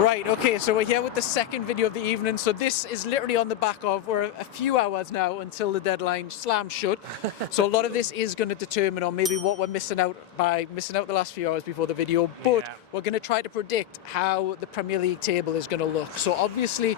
Right, okay, so we're here with the second video of the evening. So this is literally on the back of, we're a few hours now until the deadline slams shut. So a lot of this is going to determine on maybe what we're missing out by missing out the last few hours before the video. But we're going to try to predict how the Premier League table is going to look. So obviously,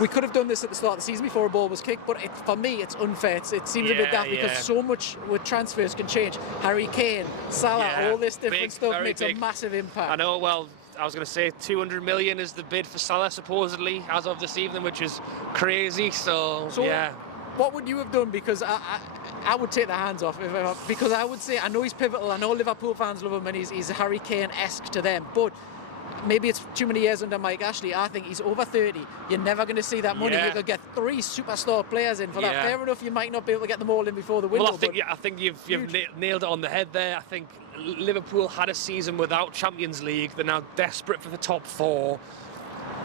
we could have done this at the start of the season before a ball was kicked, but for me, it's unfair. It seems a bit daft because so much with transfers can change. Harry Kane, Salah, all this different stuff makes a massive impact. I know, well, I was going to say 200 million is the bid for Salah supposedly as of this evening, which is crazy. So yeah. What would you have done? Because I would take the hands off because I would say I know he's pivotal. I know Liverpool fans love him and he's Harry Kane-esque to them, but maybe it's too many years under Mike Ashley. I think he's over 30. You're never going to see that money. You're going to get 3 superstar players in for that. Fair enough, you might not be able to get them all in before the window. Well, I think you've nailed it on the head there. I think Liverpool had a season without Champions League. They're now desperate for the top 4.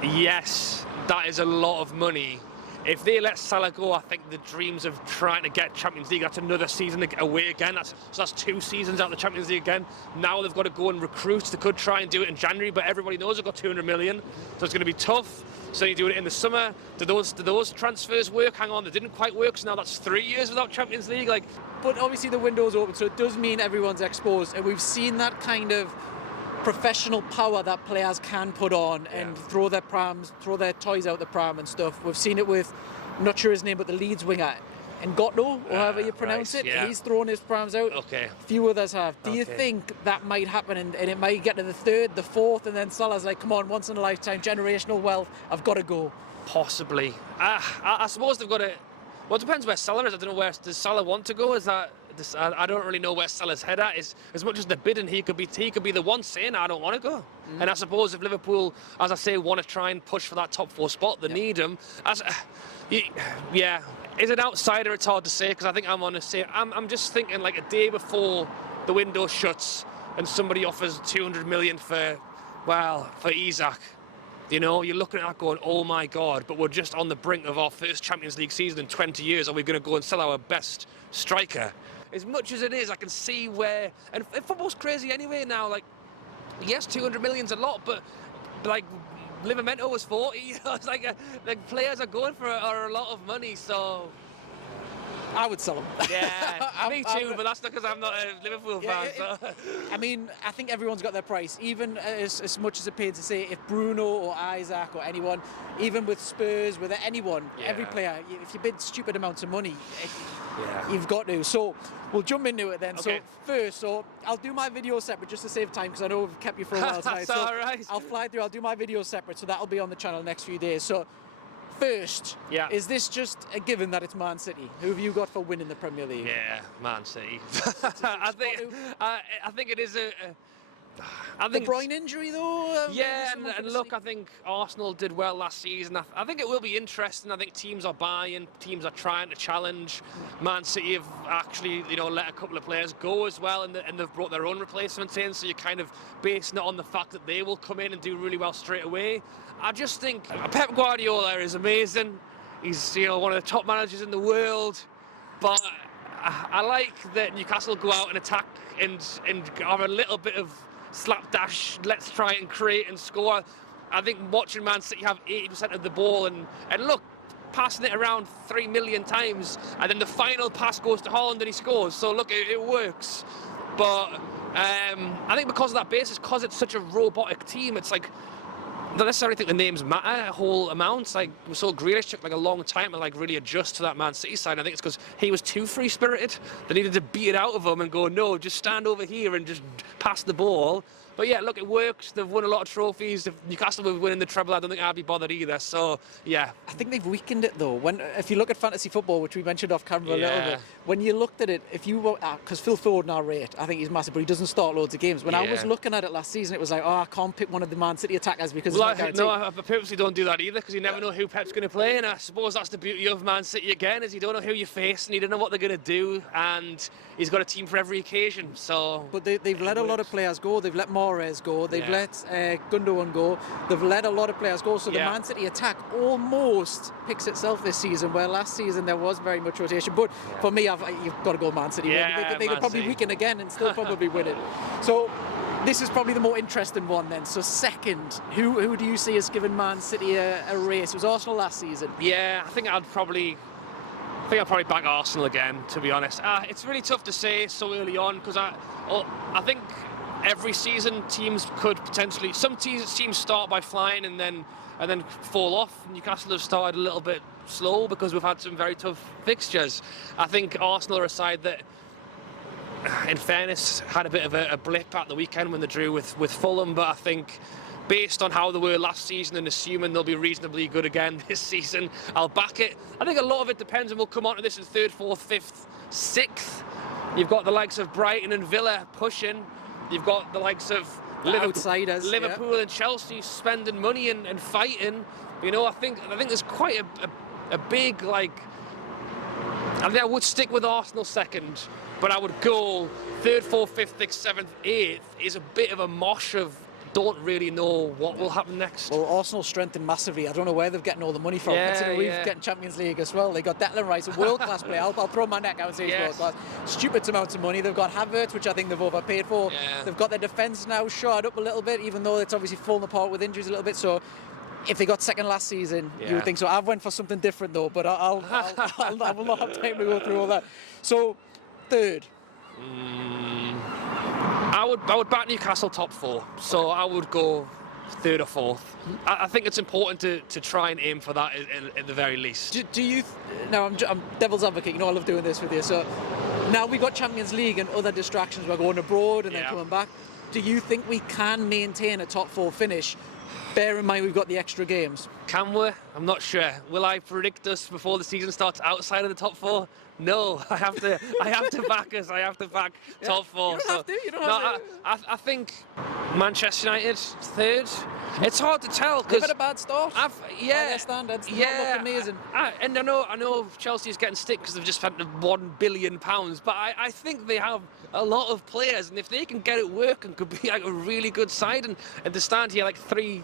Yes, that is a lot of money. If they let Salah go, I think the dreams of trying to get Champions League, that's another season away again. So that's 2 seasons out of the Champions League again. Now they've got to go and recruit. They could try and do it in January, but everybody knows they've got 200 million, so it's going to be tough. So you do it in the summer. Did those transfers work? Hang on, they didn't quite work, so now that's 3 years without Champions League. But obviously the window's open, so it does mean everyone's exposed, and we've seen that kind of professional power that players can put on and throw their toys out the pram and stuff. We've seen it with, I'm not sure his name, but the Leeds winger, N'Gotto, or however you pronounce it. He's thrown his prams out. A few others have. Do you think that might happen and it might get to the 3rd, the 4th, and then Salah's like, come on, once in a lifetime, generational wealth, I've got to go? Possibly. I suppose they've got to. Well, it depends where Salah is. I don't know where does Salah want to go. I don't really know where Salah's head at. As much as they're bidding, he could be the one saying I don't want to go. And I suppose if Liverpool, as I say, want to try and push for that top 4 spot, they need him. Is an outsider? It's hard to say because I think I'm just thinking like a day before the window shuts and somebody offers 200 million for Isak. You know, you're looking at that going, oh my God, but we're just on the brink of our first Champions League season in 20 years. Are we going to go and sell our best striker? As much as it is, I can see where, and football's crazy anyway now, like, yes, 200 million's a lot, but like, Livramento was 40, you know, it's like players are going for a lot of money, so. I would sell him. Yeah, me too, but that's not because I'm not a Liverpool fan. So. I mean, I think everyone's got their price. Even as much as it pains to say, if Bruno or Isaac or anyone, even with Spurs, with anyone, every player, if you bid stupid amounts of money, you've got to. So we'll jump into it then. Okay. So first, I'll do my video separate just to save time because I know we've kept you for a while tonight. That's all right. I'll fly through. I'll do my video separate, so that'll be on the channel the next few days. So. First, is this just a given that it's Man City? Who have you got for winning the Premier League? Yeah, Man City. I think it is I think De Bruyne injury though. And look, I think Arsenal did well last season. I think it will be interesting. I think teams are buying, teams are trying to challenge. Man City have actually, let a couple of players go as well, and they've brought their own replacements in. So you're kind of basing it on the fact that they will come in and do really well straight away. I just think Pep Guardiola is amazing. He's one of the top managers in the world, but I like that Newcastle go out and attack and have a little bit of slapdash, let's try and create and score. I think watching Man City have 80% of the ball and look, passing it around 3 million times, and then the final pass goes to Haaland and he scores. So look, it works. But I think because of that basis, because it's such a robotic team, it's like, I don't necessarily think the names matter a whole amount. Like, we saw Grealish took like a long time to like really adjust to that Man City side. I think it's because he was too free-spirited. They needed to beat it out of him and go, no, just stand over here and just pass the ball. But yeah, look, it works. They've won a lot of trophies. If Newcastle were winning the treble, I don't think I'd be bothered either. So, yeah. I think they've weakened it, though. If you look at fantasy football, which we mentioned off camera a little bit, when you looked at it, if you were, because Phil Foden, I rate, I think he's massive, but he doesn't start loads of games. When I was looking at it last season, it was like, I can't pick one of the Man City attackers because it's not guaranteed. No, I purposely don't do that either because you never know who Pep's going to play. And I suppose that's the beauty of Man City again, is you don't know who you're facing, you don't know what they're going to do, and he's got a team for every occasion. So, but they've let a lot of players go. They've let Mahrez go. They've let Gundogan go. They've let a lot of players go. So the Man City attack almost picks itself this season, where last season there was very much rotation. But for me, you've got to go Man City. They could probably weaken again and still probably win it. So this is probably the more interesting one then. So second, who do you see as giving Man City a race? It was Arsenal last season. Yeah, I think I'd probably back Arsenal again, to be honest. It's really tough to say so early on because I think every season teams could potentially, some teams start by flying and then fall off. Newcastle have started a little bit slow because we've had some very tough fixtures. I think Arsenal are a side that, in fairness, had a bit of a blip at the weekend when they drew with Fulham, but I think based on how they were last season and assuming they'll be reasonably good again this season, I'll back it. I think a lot of it depends, and we'll come on to this in third, fourth, fifth, sixth. You've got the likes of Brighton and Villa pushing. You've got the likes of Liverpool and Chelsea spending money and fighting. You know, I think there's quite a big, like, I think I would stick with Arsenal second, but I would go third, fourth, fifth, sixth, seventh, eighth is a bit of a mosh of don't really know what will happen next. Well, Arsenal strengthened massively. I don't know where they're getting all the money from. Considering we've getting Champions League as well. They got Declan Rice, a world-class player. I'll throw my neck out and say he's world-class. Stupid amounts of money. They've got Havertz, which I think they've overpaid for. Yeah. They've got their defence now shored up a little bit, even though it's obviously fallen apart with injuries a little bit. So if they got second last season, you would think so. I've went for something different though, but I will not have time to go through all that. So third. I would back Newcastle top four, so I would go third or fourth. I think it's important to try and aim for that at the very least. Do you? Now I'm devil's advocate. You know I love doing this with you. So now we've got Champions League and other distractions. We're going abroad and then coming back. Do you think we can maintain a top four finish? Bear in mind we've got the extra games. Can we? I'm not sure. Will I predict us before the season starts outside of the top four? No, I have to back us. I have to back top four. You don't have to. I think Manchester United third. It's hard to tell They've because had a bad start. By their standards, not looked amazing. And I know Chelsea is getting stick because they've just spent £1 billion, but I think they have a lot of players, and if they can get it working, could be like a really good side. And to stand here like 3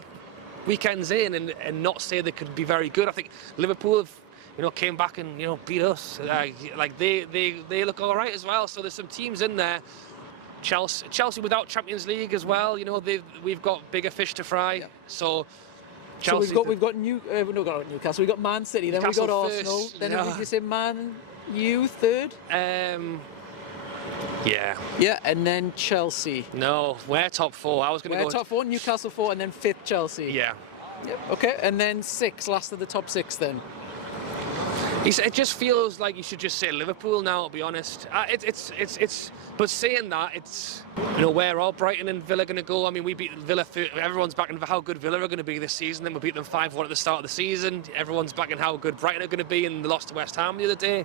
weekends in and not say they could be very good. I think Liverpool have, came back and beat us. Like they look all right as well. So there's some teams in there. Chelsea without Champions League as well. We've got bigger fish to fry. Yeah. So Chelsea. So we've got Newcastle. We've got Man City. Then we've got Arsenal. First. Then did you say Man U third? Yeah. Yeah, and then Chelsea. No, we're top four. I was going to go top four, Newcastle 4, and then fifth Chelsea. Yeah. Yep. Okay, and then last of the top 6 then. It just feels like you should just say Liverpool now, to be honest. But saying that, it's where are Brighton and Villa going to go? I mean, we beat Villa. Everyone's backing how good Villa are going to be this season. Then we beat them 5-1 at the start of the season. Everyone's backing how good Brighton are going to be, and they lost to West Ham the other day.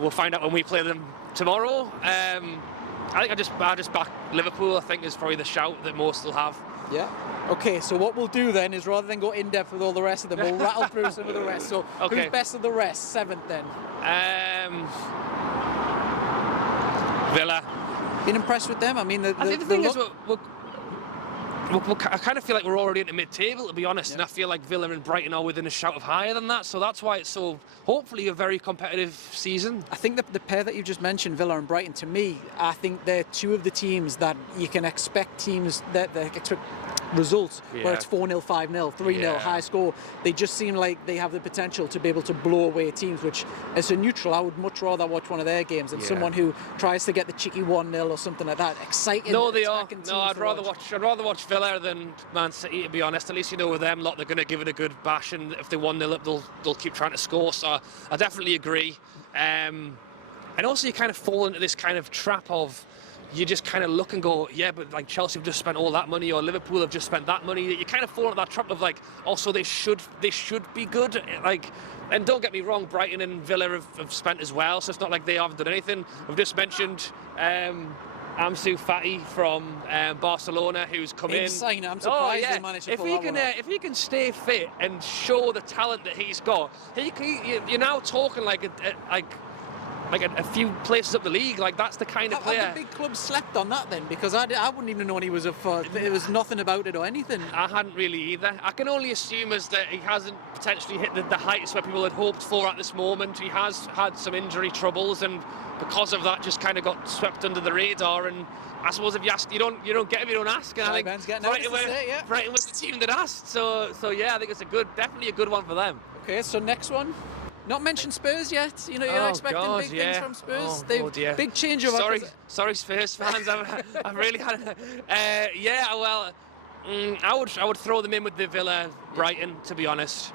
We'll find out when we play them tomorrow. I think I just back Liverpool. I think is probably the shout that most will have. Yeah. Okay, so what we'll do then is rather than go in depth with all the rest of them, we'll rattle through some of the rest. So who's best of the rest? 7th then. Villa. Been impressed with them? I mean, I think the thing is, I kind of feel like we're already at the mid-table, to be honest, and I feel like Villa and Brighton are within a shout of higher than that, so that's why it's so, hopefully, a very competitive season. I think the pair that you just mentioned, Villa and Brighton, to me, I think they're two of the teams that you can expect results where it's 4-0, 5-0, 3-0, high score. They just seem like they have the potential to be able to blow away teams, which as a neutral I would much rather watch one of their games than someone who tries to get the cheeky 1-0 or something like that. Exciting. No, they are. No, I'd rather watch Villa than Man City, to be honest. At least with them lot they're going to give it a good bash, and if they 1-0 up they'll keep trying to score. So I definitely agree. And also you kind of fall into this kind of trap of you just kind of look and go, yeah, but like Chelsea have just spent all that money, or Liverpool have just spent that money. You kind of fall into that trap of like, also they should be good. Like, and don't get me wrong, Brighton and Villa have spent as well, so it's not like they haven't done anything. We've just mentioned Ansu Fati from Barcelona, who's come in. Sign. I'm surprised they managed to pull that one off. If he can stay fit and show the talent that he's got, you're now talking like like a few places up the league. Like that's the kind of player. Have the big clubs slept on that then? Because I wouldn't even know when he was up for. There was nothing about it or anything. I hadn't really either. I can only assume as that he hasn't potentially hit the heights where people had hoped for at this moment. He has had some injury troubles, and because of that, just kind of got swept under the radar. And I suppose if you ask, you don't get if you don't ask. And I think Brighton was the team that asked. So yeah, I think it's definitely a good one for them. Okay, so next one. Not mentioned Spurs yet. You know, you're expecting big things from Spurs. Big changeover. Sorry, Spurs fans. I've really had. I would throw them in with the Villa Brighton, to be honest.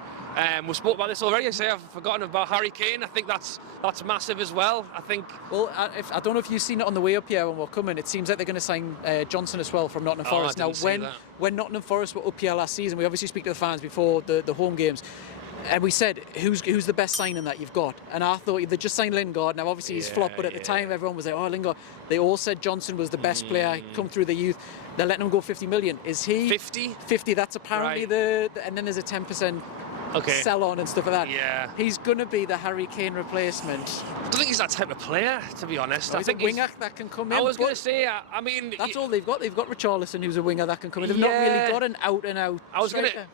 We spoke about this already. I say I've forgotten about Harry Kane. I think that's massive as well. I think. Well, I don't know if you've seen it on the way up here when we're coming. It seems like they're going to sign Johnson as well from Nottingham Forest. Now, when Nottingham Forest were up here last season, we obviously speak to the fans before the home games. And we said, who's the best signing that you've got? And I thought they just signed Lingard. Now, obviously, he's flopped, but at the time, everyone was like, oh, Lingard. They all said Johnson was the best player, come through the youth. They're letting him go 50 million. Is he? 50? 50, that's apparently and then there's a 10% sell on and stuff like that. Yeah. He's going to be the Harry Kane replacement. I don't think he's that type of player, to be honest. I think a winger that can come in. I was going to say, I mean... That's all they've got. They've got Richarlison, who's a winger that can come in. They've not really got an out-and-out striker.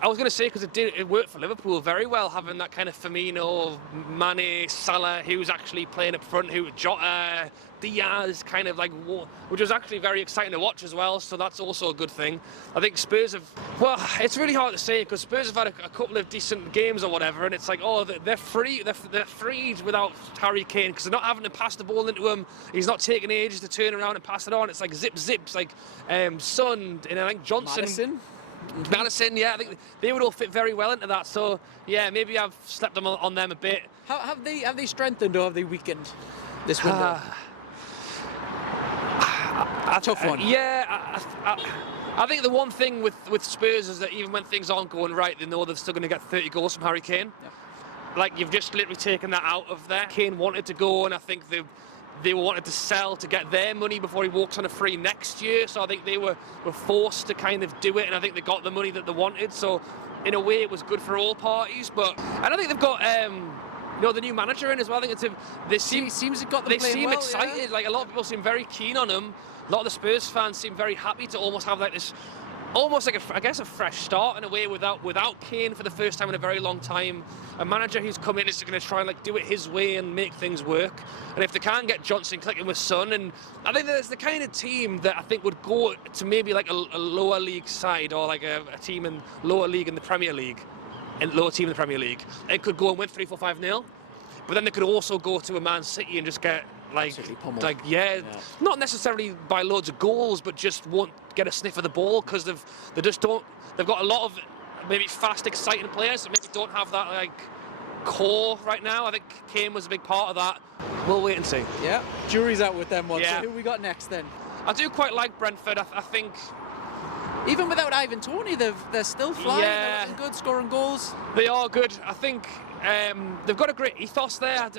I was going to say, because it worked for Liverpool very well, having that kind of Firmino, Mane, Salah, who's actually playing up front, Jota, Diaz, kind of like, which was actually very exciting to watch as well, so that's also a good thing. I think Spurs have, well, it's really hard to say, because Spurs have had a couple of decent games or whatever, and it's like, oh, they're freed without Harry Kane, because they're not having to pass the ball into him, he's not taking ages to turn around and pass it on, it's like zips, like Son, and I think Johnson. Madison, yeah, I think they would all fit very well into that. So yeah, maybe I've slept on them a bit. Have they strengthened or have they weakened this window? A tough one. I think the one thing with Spurs is that even when things aren't going right, they know they're still going to get 30 goals from Harry Kane. Yeah. Like you've just literally taken that out of there. Kane wanted to go, and I think they wanted to sell to get their money before he walks on a free next year. So I think they were forced to kind of do it, and I think they got the money that they wanted. So in a way, it was good for all parties. But I don't think they've got the new manager in as well. I think they seem excited. Yeah. Like a lot of people seem very keen on him. A lot of the Spurs fans seem very happy to almost have like this. Almost like a fresh start in a way without Kane for the first time in a very long time. A manager who's come in is going to try and like do it his way and make things work. And if they can get Johnson clicking with Son, and I think that's the kind of team that I think would go to maybe like a lower league side or like a team in lower league in the Premier League, it could go and win 3-4-5-0. But then they could also go to a Man City and just get not necessarily by loads of goals, but just won't get a sniff of the ball because they've got a lot of maybe fast, exciting players that maybe don't have that like core right now. I think Kane was a big part of that. We'll wait and see. Yeah, jury's out with them ones. Yeah. So who we got next then? I do quite like Brentford. I think even without Ivan Toney, they're still flying. Yeah. They're good, scoring goals. They are good. I think they've got a great ethos there.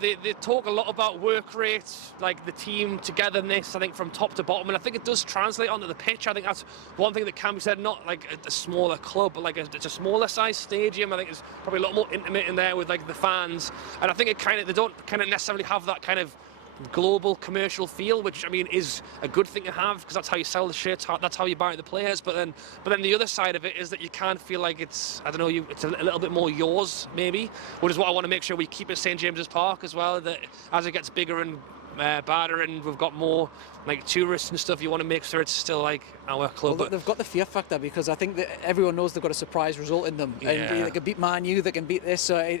They talk a lot about work rate, like the team togetherness, I think, from top to bottom, and I think it does translate onto the pitch. I think that's one thing that can be said, not like a smaller club, but like it's a smaller size stadium. I think it's probably a lot more intimate in there with like the fans, and I think they don't kind of necessarily have that kind of global commercial feel, which I mean is a good thing to have because that's how you sell the shirts, that's how you buy the players. But then the other side of it is that you can feel like it's it's a little bit more yours maybe, which is what I want to make sure we keep at St James's Park as well. That as it gets bigger and badder and we've got more like tourists and stuff, you want to make sure it's still like our club. Well, they've got the fear factor because I think that everyone knows they've got a surprise result in them, and they can beat Man U, they can beat this. So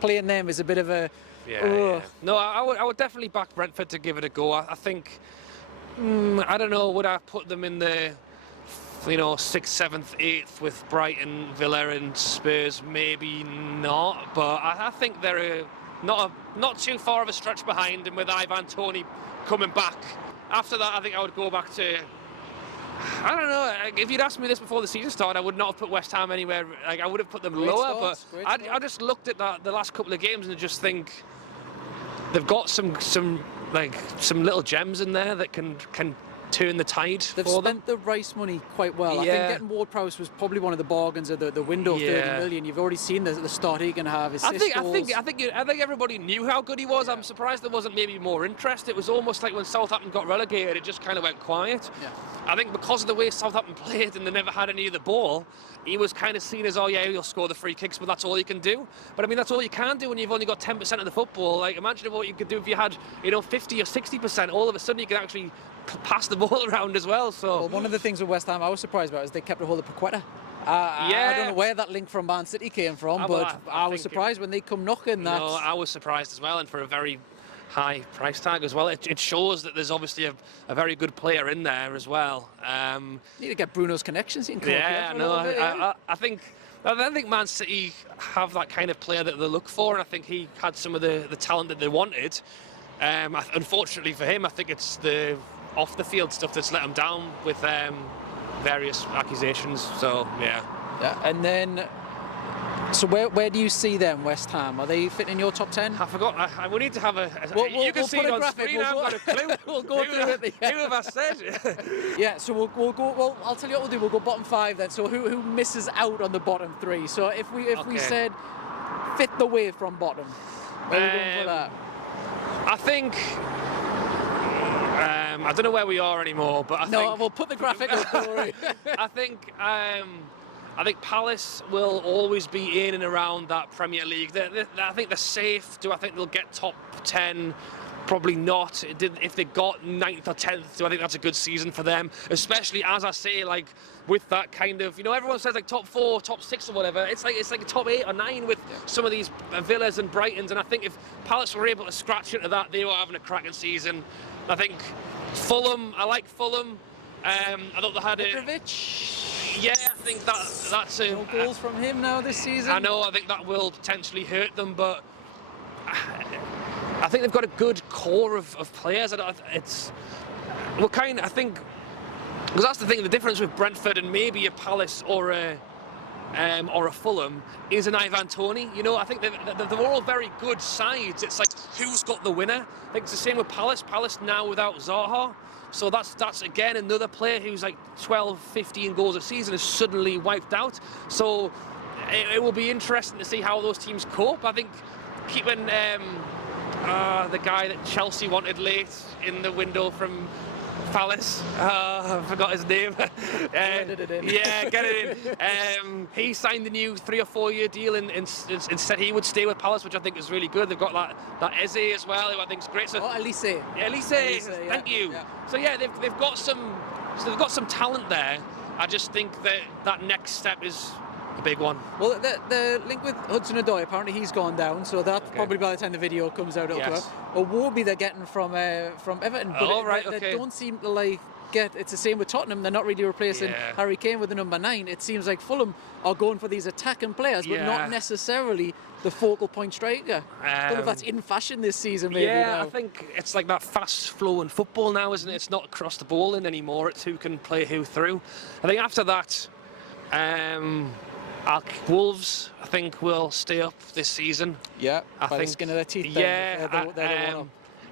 playing them is a bit of a No, I would definitely back Brentford to give it a go. I think, I don't know, would I put them in the 6th, 7th, 8th with Brighton, Villa and Spurs? Maybe not, but I think they're not too far of a stretch behind, and with Ivan Toney coming back. After that, I think I would go back to, I don't know, if you'd asked me this before the season started, I would not have put West Ham anywhere. Like I would have put them lower, but I just looked at the last couple of games and I just think they've got some little gems in there that can turn the tide They've for spent them. the Rice money quite well. I Yeah. think getting Ward-Prowse was probably one of the bargains of the window, Yeah. 30 million. You've already seen the start he can have. His I think everybody knew how good he was. Yeah. I'm surprised there wasn't maybe more interest. It was almost like when Southampton got relegated, it just kind of went quiet. Yeah. I think because of the way Southampton played and they never had any of the ball, he was kind of seen as, oh yeah, he'll score the free kicks, but that's all he can do. But I mean, that's all you can do when you've only got 10% of the football. Like, imagine what you could do if you had, 50 or 60%. All of a sudden, you could actually pass the ball around as well. So Well, one of the things with West Ham I was surprised about is they kept a hold of Paqueta. I don't know where that link from Man City came from, but I was surprised when they come knocking. That. No, I was surprised as well, and for a very high price tag as well. It shows that there's obviously a very good player in there as well. Need to get Bruno's connections in. Yeah, no, I think Man City have that kind of player that they look for, and I think he had some of the talent that they wanted. Unfortunately for him, I think it's the off the field stuff that's let him down with various accusations. So yeah. Yeah, and then. So where do you see them, West Ham? Are they fitting in your top 10? I forgot. We need to have a. You can see it on screen. I've got a clue. We'll go through it. Who have I said? Yeah. So we'll go. Well, I'll tell you what we'll do. We'll go bottom 5 then. So who misses out on the bottom 3? So if we said fifth away from bottom, where are we going for that? I think. I don't know where we are anymore, but I think. We'll put the graphic up. Don't worry. I think Palace will always be in and around that Premier League. I think they're safe. Do I think they'll get top 10? Probably not. If they got 9th or 10th, do I think that's a good season for them? Especially, as I say, like with that kind of, everyone says like top 4, top 6 or whatever. It's like a top 8 or 9 with some of these Villas and Brightons. And I think if Palace were able to scratch into that, they were having a cracking season. I think Fulham. I like Fulham. I thought they had Mitrovic. Yeah, I think that's No goals from him now this season. I know. I think that will potentially hurt them, but I think they've got a good core of players. I think because that's the thing. The difference with Brentford and maybe a Palace or a Fulham is an Ivan Toney. I think they're all very good sides. It's like who's got the winner. I think it's the same with Palace. Palace now without Zaha. So that's again another player who's like 12, 15 goals a season is suddenly wiped out. So it will be interesting to see how those teams cope. I think keeping the guy that Chelsea wanted late in the window from Palace, I forgot his name. Get it in. Yeah, get it in. He signed a new 3 or 4 year deal and said he would stay with Palace, which I think is really good. They've got that Eze as well, who I think is great. So, Elise. Yeah, Elise. Thank you. Yeah. So yeah, they've got some talent there. I just think that next step is a big one. Well, the link with Hudson-Odoi, apparently he's gone down, so that probably by the time the video comes out, it'll come out. Iwobi they're getting from Everton, but they don't seem to it's the same with Tottenham. They're not really replacing Harry Kane with the number 9. It seems like Fulham are going for these attacking players, but not necessarily the focal point striker. I don't know if that's in fashion this season, maybe. Yeah, I think it's like that fast-flowing football now, isn't it? It's not across the ball in anymore. It's who can play who through. I think after that, Wolves, I think, will stay up this season. Yeah, by the skin of their teeth.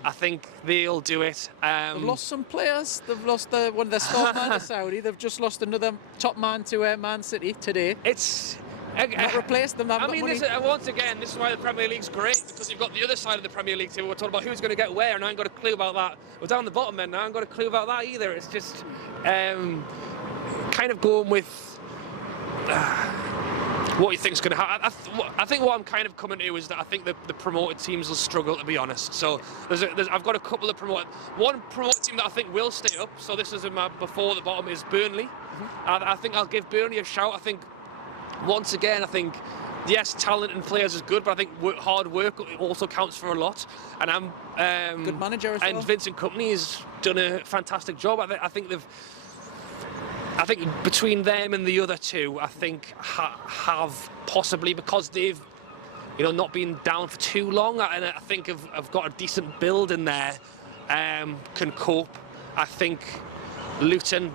I think they'll do it. They've lost some players. They've lost one of their star man to Saudi. They've just lost another top man to Man City today. It's not replaced them. Once again, this is why the Premier League's great, because you've got the other side of the Premier League too. We're talking about who's going to get where, and I ain't got a clue about that. We're down the bottom end now. I ain't got a clue about that either. It's just kind of going with what you think's going to happen. I think what I'm kind of coming to is that I think the promoted teams will struggle, to be honest. So I've got a couple of promoted. One promoted team that I think will stay up. So this is in my before the bottom is Burnley. Mm-hmm. I think I'll give Burnley a shout. I think once again, yes, talent and players is good, but I think hard work also counts for a lot. And I'm good manager as well. And Vincent Kompany has done a fantastic job. I think between them and the other two, I think have possibly, because they've not been down for too long, and I think have got a decent build in there, can cope. I think Luton,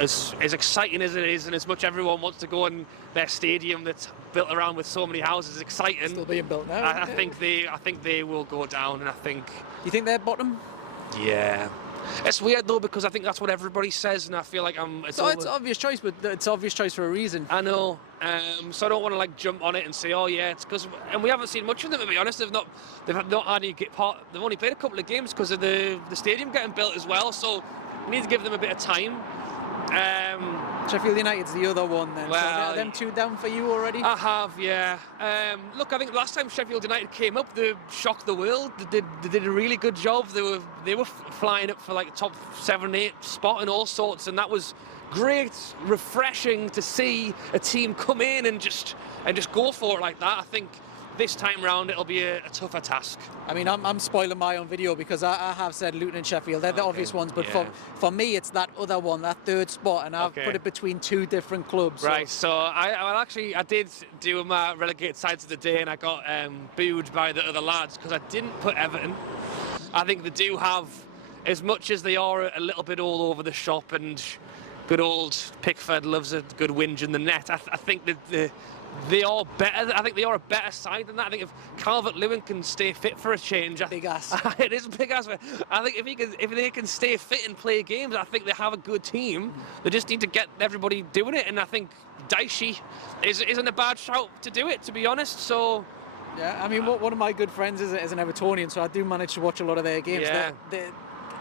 as exciting as it is, and as much everyone wants to go in their stadium that's built around with so many houses, exciting. Still being built now. I think they will go down, and I think. You think they're bottom? Yeah. It's weird though, because I think that's what everybody says, and I feel like it's an obvious choice, but it's obvious choice for a reason. I know, so I don't want to like jump on it and say, oh yeah, it's because, and we haven't seen much of them, to be honest. They've not had any part. They've only played a couple of games because of the stadium getting built as well. So we need to give them a bit of time. Sheffield United's the other one then. Well, so are them two down for you already? I have, yeah. Look, I think last time Sheffield United came up, they shocked the world. They did a really good job. They were flying up for like top 7, 8 spot and all sorts, and that was great, refreshing to see a team come in and just go for it like that. I think this time round it'll be a tougher task. I mean, I'm spoiling my own video because I have said Luton and Sheffield, they're the obvious ones, but for me it's that other one, that third spot, and I've put it between two different clubs. Right, so I did do my relegated sides of the day, and I got booed by the other lads because I didn't put Everton. I think they do have, as much as they are a little bit all over the shop, and good old Pickford loves a good whinge in the net, I think that they are better. I think they are a better side than that. I think if Calvert-Lewin can stay fit for a change, big ass. It is a big ass. I think if they can stay fit and play games, I think they have a good team. They just need to get everybody doing it, and I think Dicey isn't a bad shout to do it, to be honest. So yeah, I mean, one of my good friends is an Evertonian, so I do manage to watch a lot of their games. Yeah.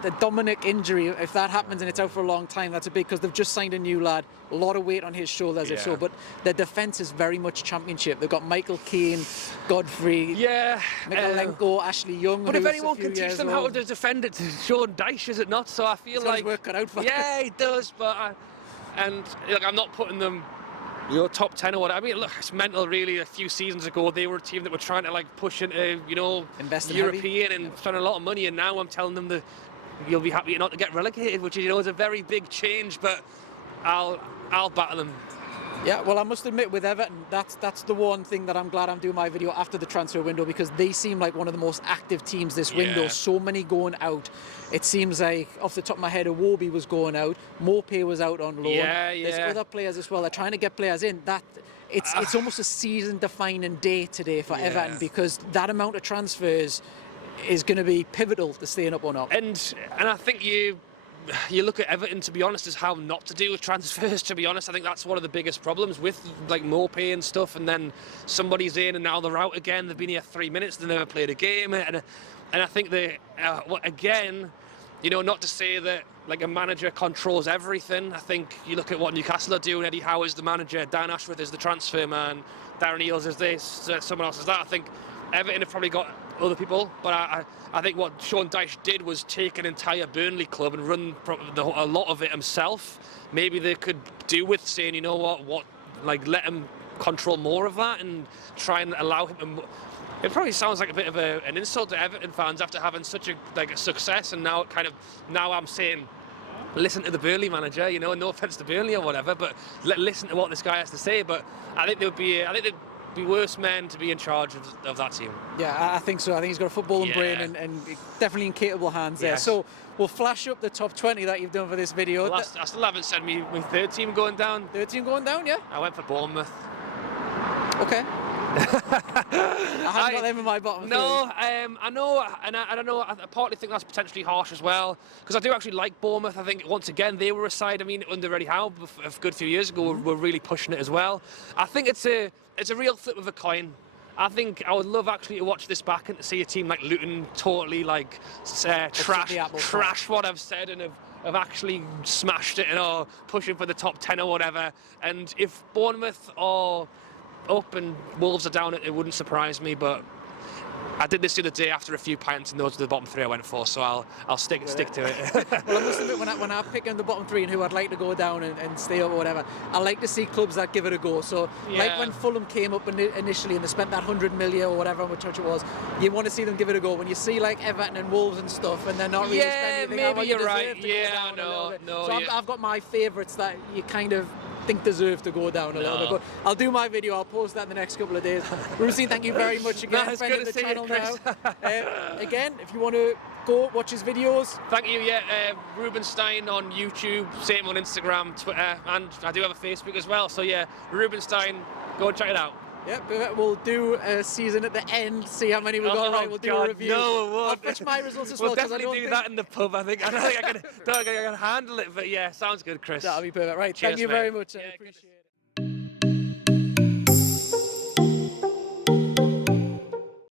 The Dominic injury, if that happens and it's out for a long time, that's a big, because they've just signed a new lad, a lot of weight on his shoulders, if so. But their defence is very much Championship. They've got Michael Keane, Godfrey, Mikalenko, Ashley Young. But if anyone can teach them how to defend it, it's Sean Dyche, is it not? So I feel like work cut out for he does. But I'm not putting them top 10 or whatever. I mean, look, it's mental. Really, a few seasons ago, they were a team that were trying to like push into invest in European and spend a lot of money, and now I'm telling them that you'll be happy not to get relegated, which is a very big change. But I'll battle them. Yeah, well, I must admit, with Everton, that's the one thing that I'm glad I'm doing my video after the transfer window, because they seem like one of the most active teams this window. So many going out. It seems like, off the top of my head, Iwobi was going out, Maupay was out on loan. There's other players as well. They're trying to get players in. It's almost a season-defining day today for Everton, because that amount of transfers is going to be pivotal to staying up or not. And I think you look at Everton, to be honest, as how not to do with transfers, to be honest. I think that's one of the biggest problems with like Maupay and stuff, and then somebody's in and now they're out again. They've been here 3 minutes, they never played a game, and I think they again, not to say that like a manager controls everything. I think you look at what Newcastle are doing. Eddie Howe's the manager, Dan Ashworth is the transfer man, Darren Eales is this, someone else is that. I think Everton have probably got other people, but I think what Sean Dyche did was take an entire Burnley club and run a lot of it himself. Maybe they could do with saying, let him control more of that and try and allow him. It probably sounds like a bit of an insult to Everton fans after having such a success, and now I'm saying, listen to the Burnley manager, no offence to Burnley or whatever, but listen to what this guy has to say. But I think they'd be worse men to be in charge of that team. Yeah, I think so. I think he's got a footballing brain and definitely in capable hands there. So we'll flash up the top 20 that you've done for this video. Well, I still haven't said my third team going down. Third team going down, yeah? I went for Bournemouth. Okay. I haven't got them in my bottom three. I know, and I don't know, I partly think that's potentially harsh as well, because I do actually like Bournemouth. I think, once again, they were a side, under Eddie Howe a good few years ago, were really pushing it as well. I think it's a real flip of a coin. I think I would love actually to watch this back and to see a team like Luton totally trash what I've said and have actually smashed it and are pushing for the top 10 or whatever. And if Bournemouth are up and Wolves are down, it wouldn't surprise me, but I did this the other day after a few pints, and those are the bottom 3 I went for, so I'll stick to it. Well, I must admit, when I pick in the bottom 3 and who I'd like to go down and stay up or whatever, I like to see clubs that give it a go. So like when Fulham came up initially and they spent that 100 million or whatever, which it was, you want to see them give it a go. When you see like Everton and Wolves and stuff, and they're not really spending anything, maybe you're right. Yeah, no. So I've got my favourites that you kind of think deserve to go down a little bit, but I'll do my video. I'll post that in the next couple of days. Roobenstein, thank you very much again. It's good to see you, Chris. Again, if you want to go watch his videos, thank you. Roobenstein on YouTube, same on Instagram, Twitter, and I do have a Facebook as well. So Roobenstein, go and check it out. Yeah, but we'll do a season at the end, see how many we got right. We'll do a review. No, it won't. I'll fetch my results as We'll well. 'Cause I definitely don't do think that in the pub. I think I don't think I can handle it, but yeah, sounds good, Chris. that'll be perfect. Right, Cheers, thank you mate. very much. I Yeah, good to appreciate it.